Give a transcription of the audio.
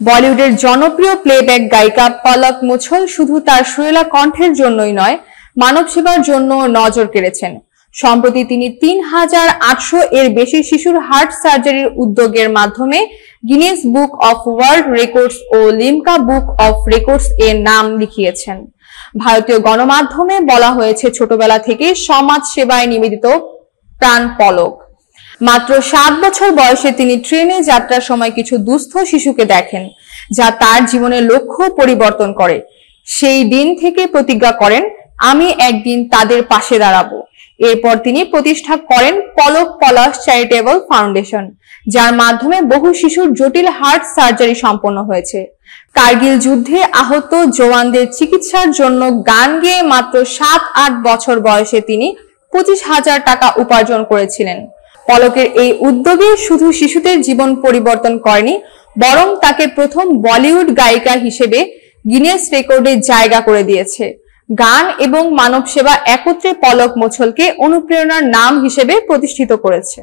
বলিউডের জনপ্রিয় প্লেব্যাক গায়িকা পলক মুছল শুধু তার সুরেলা কণ্ঠের জন্যই নয়, মানব সেবার জন্য নজর কেড়েছেন। সম্প্রতি তিনি ৩,৮০০ এর বেশি শিশুর হার্ট সার্জারির উদ্যোগের মাধ্যমে Guinness book of world records ও লিমকা বুক অফ রেকর্ডস এর নাম লিখিয়েছেন। ভারতীয় গণমাধ্যমে বলা হয়েছে, ছোটবেলা থেকেই সমাজ সেবায় নিবেদিত প্রাণ পলক। মাত্র 7 বছর বয়সে তিনি ট্রেনে যাত্রার সময় কিছু দুস্থ শিশুকে দেখেন, যা তার জীবনের লক্ষ্য পরিবর্তন করে। সেই দিন থেকে প্রতিজ্ঞা করেন, আমি একদিন তাদের পাশে দাঁড়াবো। এরপর তিনি প্রতিষ্ঠা করেন পলক পলাশ চ্যারিটেবল ফাউন্ডেশন, যার মাধ্যমে বহু শিশুর জটিল হার্ট সার্জারি সম্পন্ন হয়েছে। কার্গিল যুদ্ধে আহত জওয়ানদের চিকিৎসার জন্য গান গেয়ে মাত্র 7-8 বছর বয়সে তিনি 25,000 টাকা উপার্জন করেছিলেন। পলকের এই উদ্যোগে শুধু শিশুদের জীবন পরিবর্তন করেনি, বরং তাকে প্রথম বলিউড গায়িকা হিসেবে গিনেস রেকর্ডে জায়গা করে দিয়েছে। গান এবং মানব সেবা একত্রে পলক মুছলকে অনুপ্রেরণার নাম হিসেবে প্রতিষ্ঠিত করেছে।